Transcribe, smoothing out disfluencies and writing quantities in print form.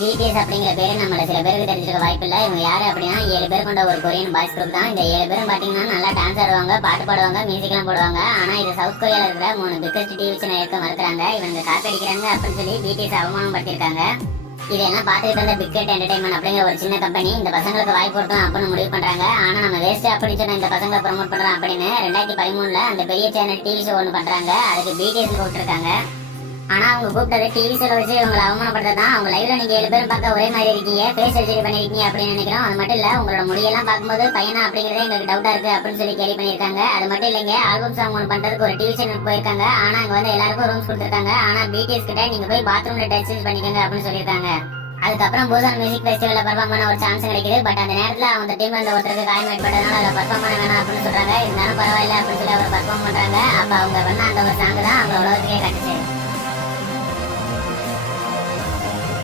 BDS அப்படிங்கிற பேரு நம்மள சில பேருக்கு தெரிஞ்சிருக்க வாய்ப்பு இல்ல. இவங்க யாரு அப்படின்னா 7 பேர் கொண்ட ஒரு கொரியன் பாய்ஸ் குரூப் தான். இந்த 7 பேரும் பாத்தீங்கன்னா நல்லா டான்ஸ் ஆடுவாங்க, பாட்டு பாடுவாங்க, மியூசிக் எல்லாம் போடுவாங்க. ஆனா இது சவுத் கொரியால இருக்கிற 3 பிக்கஸ்ட் டிவி சேனல் எடுக்க மறுக்கிறாங்க. இவங்க காப்பி அடிக்கிறாங்க அப்படின்னு சொல்லி பிடிஎஸ் அவமானப்படுத்திருக்காங்க. இதெல்லாம் பார்த்துட்டு இருந்த பிக்கெட் என்டர்டைன்மெண்ட் அப்படிங்கிற ஒரு சின்ன கம்பெனி இந்த பசங்களுக்கு வாய்ப்பு கொடுக்கும் அப்படின்னு முடிவு பண்றாங்க. ஆனா நம்ம வேஸ்ட் அப்படின்னு சொன்ன இந்த பசங்களை ப்ரமோட் பண்றோம் அப்படின்னு 2013 அந்த பெரிய சேனல் டிவி ஷோ ஒன்று பண்றாங்க. அதுக்கு பிடிஎஸ் கூப்பிட்டுருக்காங்க. ஆனா அவங்க கூப்பிட்டது டிவி ஷோல வச்சு இவங்களை அவமானப்படுத்ததான். அவங்க லைவ்ல நீங்க 7 பேரும் பார்க்க ஒரே மாதிரி இருக்கீங்க, ஃபேஸ் சர்ஜரி பண்ணிருக்கீங்க அப்படின்னு நினைக்கிறோம். அது மட்டும் இல்ல உங்களோட முடியெல்லாம் பார்க்கும்போது பையனா அப்படிங்கறதே எங்களுக்கு டவுட்டா இருக்கு அப்படின்னு சொல்லி கேள்வி பண்ணிருக்காங்க. அது மட்டும் இல்லைங்க, ஆல்பம் சாங் ஒன்று பண்றதுக்கு ஒரு டிவி சேனல் போயிருக்காங்க. ஆனா அங்க வந்து எல்லாருக்கும் ரூம்ஸ் கொடுத்துருக்காங்க. ஆனா பிடிஎஸ் கிட்ட நீங்க போய் பாத்ரூம்ல டச் பண்ணிக்கோங்க அப்படின்னு சொல்லியிருக்காங்க. அதுக்கப்புறம் பூசான் மியூசிக் ஃபெஸ்டிவல்ல பெர்ஃபார்ம் பண்ண ஒரு சான்ஸ் கிடைக்குது. பட் அந்த நேரத்துல அவங்க டீம்ல இருந்த ஒருத்தருக்கு காயம் ஏற்பட்டதுனால அதை பெர்ஃபார்ம் பண்ண வேணாம் அப்படின்னு சொல்றாங்க. இருந்தாலும் பரவாயில்ல அப்படின்னு சொல்லி அவர் பெர்ஃபார்ம் பண்றாங்க. அப்ப அவங்க பண்ண அந்த ஒரு சாங் தான் அவங்க உலகத்துக்கே கட்டுச்சு.